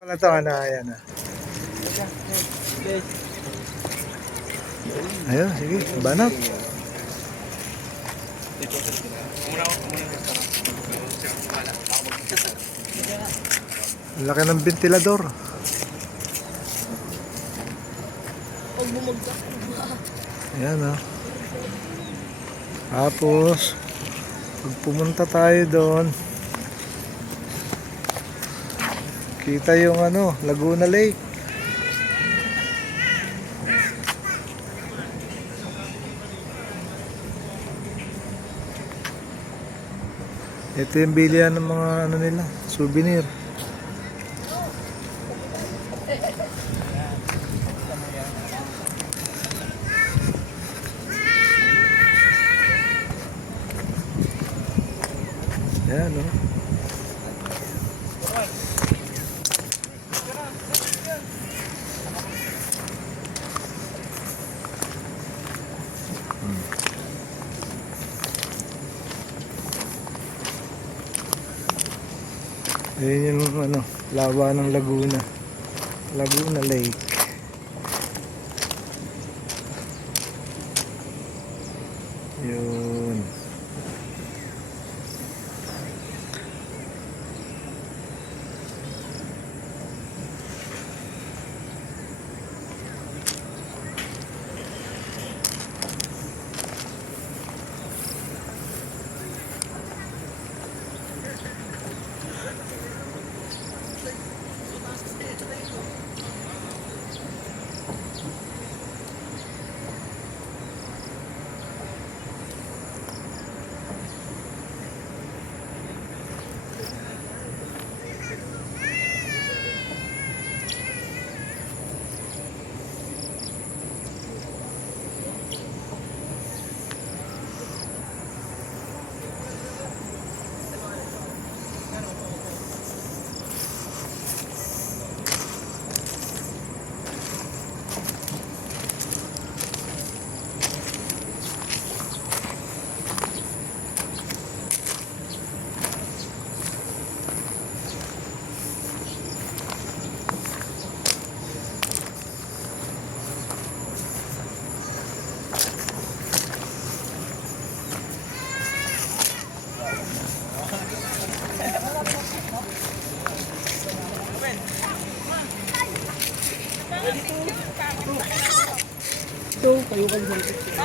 Wala to, ano, ayan. Ayun, sige, banat. Laki ng ventilador. Ayan, oh. Tapos, pag pumunta tayo doon, kita yung ano, Laguna Lake. Ito yung bilihan ng mga ano nila, souvenir. Ayan, oh. Ayan yung ano, lawa ng Laguna. Laguna Lake. Yun. So, kayo kan